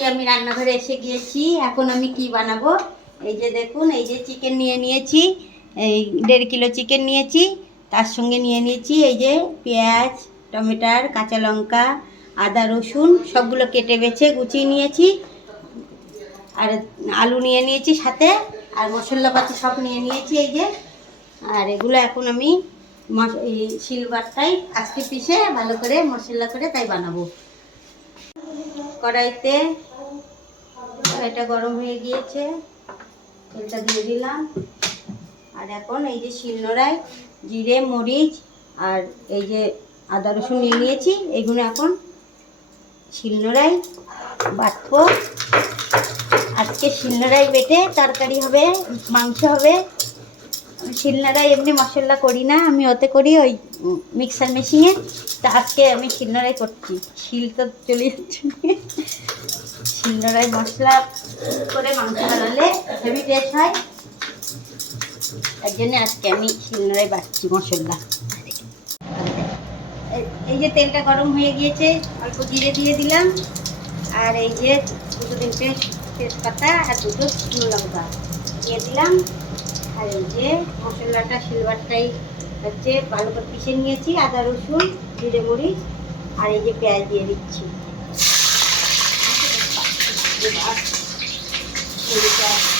আজকে আমি রান্নাঘরে এসে গিয়েছি। এখন আমি কি বানাবো, এই যে দেখুন, এই যে চিকেন নিয়ে নিয়েছি, এই 1.5 কিলো চিকেন নিয়েছি। তার সঙ্গে নিয়ে নিয়েছি এই যে পেঁয়াজ, টমেটোর, কাঁচা লঙ্কা, আদা, রসুন সবগুলো কেটে বেছে গুছিয়ে নিয়েছি। আর আলু নিয়ে নিয়েছি সাথে, আর মশলাপাতি সব নিয়ে নিয়েছি এই যে। আর এগুলো এখন আমি এই শিলবাটায় আজকে পিষে ভালো করে মশলা করে তাই বানাবো। কড়াইটা গরম হয়ে গিয়েছে, তেলটা দিয়ে দিলাম। আর এখন এই যে শিলনোড়ায় জিরে, মরিচ আর এই যে আদা রসুন নিয়ে নিয়েছি, এইগুলো এখন শিলনোড়ায় বাটবো। আজকে শিলনোড়ায় বেটে তরকারি হবে, মাংস হবে। শিলনোড়ায় এমনি মশলা করি না, আমি ওতে করি ওই মিক্সার মেশিনে। তা আজকে আমি শিলনোড়ায় করছি, শিল তো চলে যাচ্ছে। শিলনোড়ায় মশলা করে মাংস বানালে হেভি টেস্ট হয়, তার জন্য আজকে আমি শিলনোড়ায় বাটছি মশলা। এই যে তেলটা গরম হয়ে গিয়েছে, অল্প জিরে দিয়ে দিলাম। আর এই যে 2-3টে তেজপাতা আর 2টো শুকনো লঙ্কা দিয়ে দিলাম। আর এই যে মশলাটা শিলবাটাই হচ্ছে ভালো করে পিষে নিয়েছি, আদা রসুন, জিরে, মরিচ আর এই যে পেঁয়াজ দিয়ে দিচ্ছি।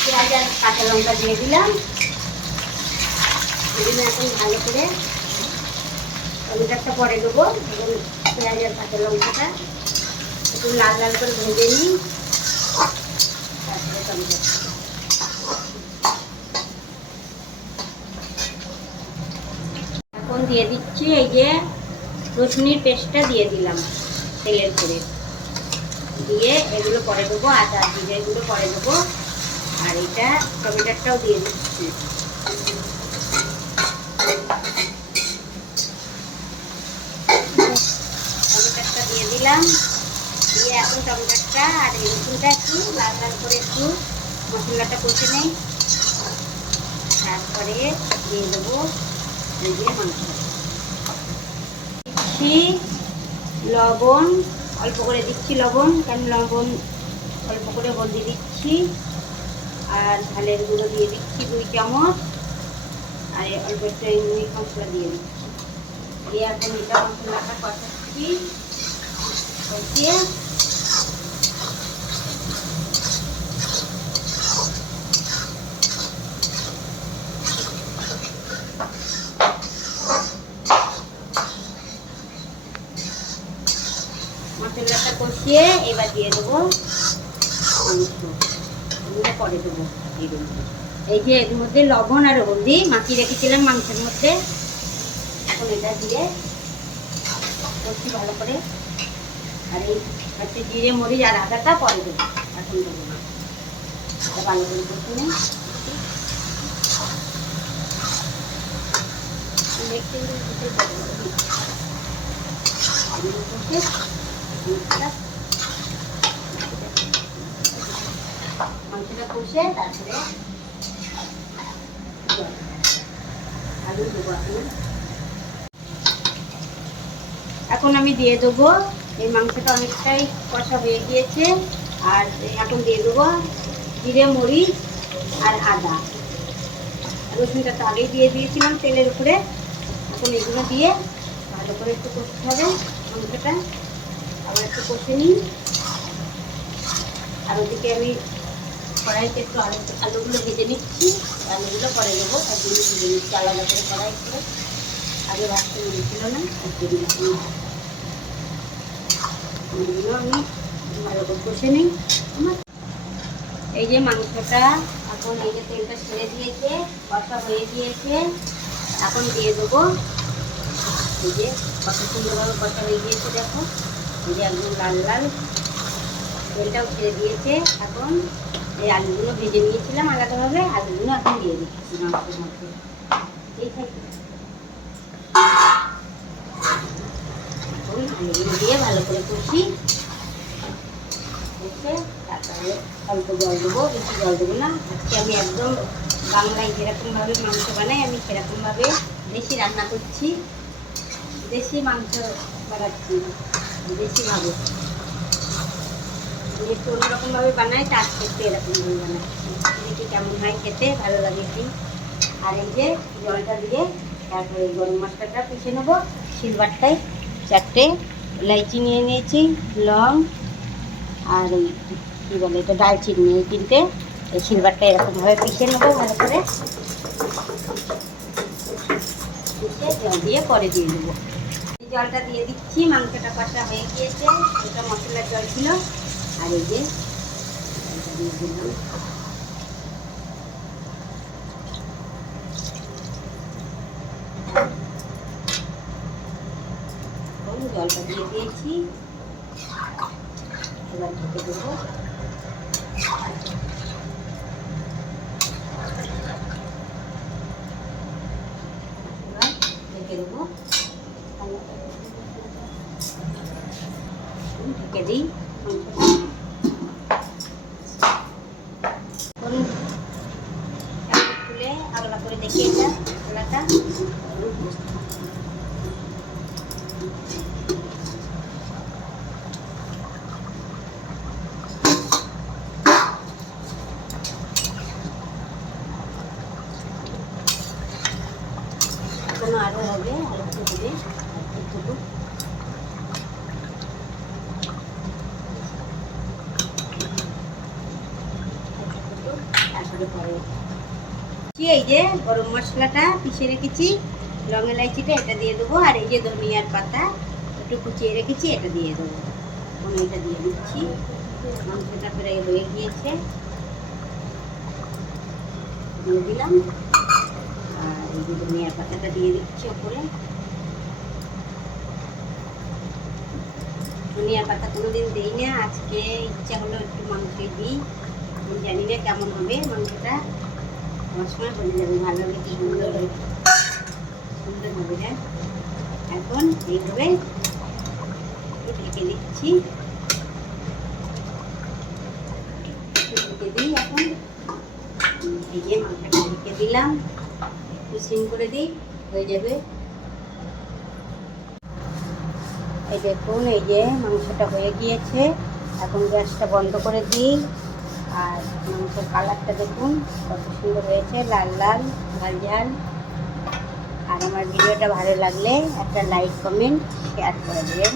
পেঁয়াজ আর কাঁচা লঙ্কা দিয়ে দিলাম। এগুলো এখন ভালো করে টমেটোটা পরে দেবো, এবং পেঁয়াজ আর কাঁচা লঙ্কাটা একটু লাল লাল করে ভেজে নিই। তারপরে টমেটো এখন দিয়ে দিচ্ছি, এই যে রসুনের পেস্টটা দিয়ে দিলাম তেলের করে, দিয়ে এগুলো পরে দেবো, আদা জিরে এগুলো পরে দেবো। আর এটা টমেটোটাও দিয়ে দিচ্ছি। টমেটোটা দিয়ে দিলাম, দিয়ে এখন টমেটোটা আর এই রসুনটা একটু লাল লাল করে একটু মশলাটা কষে নেই। তারপরে দিয়ে দেবো এই যে মাংস, দিচ্ছি লবণ, অল্প করে দিচ্ছি লবণ, কারণ লবণ অল্প করে হলদি দিচ্ছি। আর ঝালের গুঁড়ো দিয়ে দিচ্ছি 2 চামচ। আর অল্প একটু মিট মশলা দিয়ে দিচ্ছি। দিয়ে এখন এটা মশলাটা কষাচ্ছি, কষিয়ে মশলাটা কষিয়ে এবার দিয়ে দেবো মাংস, এগুলো পরে দেবো। এই যে এর মধ্যে লবণ আর হলদি মাখিয়ে রেখেছিলাম মাংসের মধ্যে, এখন এটা দিয়ে কষি ভালো করে। আর এই হচ্ছে জিরে, মরিচ আর আদাটা পরে দেবো, এখন দেবো না। এটা ভালো করে কষি নেই। মাংসটা কষে তারপরে আলু দেবো। এখন আমি দিয়ে দেবো, এই মাংসটা অনেকটাই কষা হয়ে গিয়েছে। আর এখন দিয়ে দেবো জিরে, মরিচ আর আদা। রসুনটা তো আগেই দিয়ে দিয়েছিলাম তেলের উপরে। এখন এগুলো দিয়ে ভালো করে একটু কষতে হবে মাংসটা, আবার একটু কষে নিই। আর ওদিকে আমি কড়াইতে একটু আলুগুলো ভেজে নিচ্ছি, আলুগুলো পরে দেবো। তার জন্য ভেজে নিচ্ছি আলাদা করে কড়াই করে, আগে ভাজতে দিয়েছিল না, এগুলো আমি ভালো করে কষে নিই। এই যে মাংসটা এখন এই যে তেলটা ছেড়ে দিয়েছে, কষা হয়ে গিয়েছে। এখন দিয়ে দেবো, এই যে কত সুন্দরভাবে কষা হয়ে গিয়েছে, দেখো এই যে একদম লাল লাল তেলটাও ছেড়ে দিয়েছে। এখন এই আলুগুলো ভেজে নিয়েছিলাম আলাদাভাবে, আলুগুলো এখন দিয়ে দিচ্ছি মাংসের মধ্যে। ঠিক আছে, এখন আলুগুলো দিয়ে ভালো করে কষি, তারপরে অল্প জল দেবো, বেশি জল দেবো না। আজকে আমি একদম বাংলায় যেরকমভাবে মাংস বানাই আমি সেরকমভাবে দেশি রান্না করছি, দেশি মাংস বানাচ্ছি দেশিভাবে। আমি একটু অন্যরকমভাবে বানাই, তা আজকে একটু এরকমভাবে বানাচ্ছি, দেখি কেমন হয় খেতে, ভালো লাগে কি। আর এই যে জলটা দিয়ে তারপরে গরম মশলাটা পিষে নেবো শিলবাটটায়। 4টে এলাইচি নিয়ে নিয়েছি, লং আর এই কী বলে এটা দারচিনি, এই 3টে এই শিলবাটটা এরকমভাবে পিষে নেবো ভালো করে, পিষে জল দিয়ে পরে দিয়ে দেবো। এই জলটা দিয়ে দিচ্ছি, মাংসটা কষা হয়ে গিয়েছে, এটা মশলার জল ছিল। আর এই যে এটা দিয়ে দিলাম, জলটা দিয়ে দিয়েছি, এবার ঢেকে দেবো। এবার ঢেকে দেবো, ঢেকে দিই। খুলে আগলা করে দেখি এটা মশলাটা আরো হবে, আর একটু হবে, একটু তারপরে পরে এই যে গরম মশলাটা পিষে রেখেছি, লং এলাইচিটা এটা দিয়ে দেবো। আর এই যে ধনিয়ার পাতা একটু কুচিয়ে রেখেছি, এটা দিয়ে দেবো। আমি এটা দিয়ে দিচ্ছি, মাংসটা প্রায় হয়ে গিয়েছে, দিয়ে দিলাম। আর এই যে ধনিয়ার পাতাটা দিয়ে দিচ্ছি ওপরে। ধনিয়ার পাতা কোনোদিন দিই না, আজকে ইচ্ছা হলো একটু মাংসে দিই। আমি জানি না কেমন হবে মাংসটা, আমার সময় বলে যাবে ভালো হবে কি সুন্দর হবে, সুন্দর হবে না। এখন এইভাবে ঢেকে দিচ্ছি, ঢেকে দিই। এখন এই যে মাংসটা ঢেকে দিলাম, একটু সিম করে দিই, হয়ে যাবে। এই দেখুন এই যে মাংসটা হয়ে গিয়েছে, এখন গ্যাসটা বন্ধ করে দিই। আর মাংসের কালারটা দেখুন কত সুন্দর হয়েছে, লাল লাল ঝাল ঝাল। আর আমার ভিডিওটা ভালো লাগলে একটা লাইক কমেন্ট শেয়ার করে দেবেন।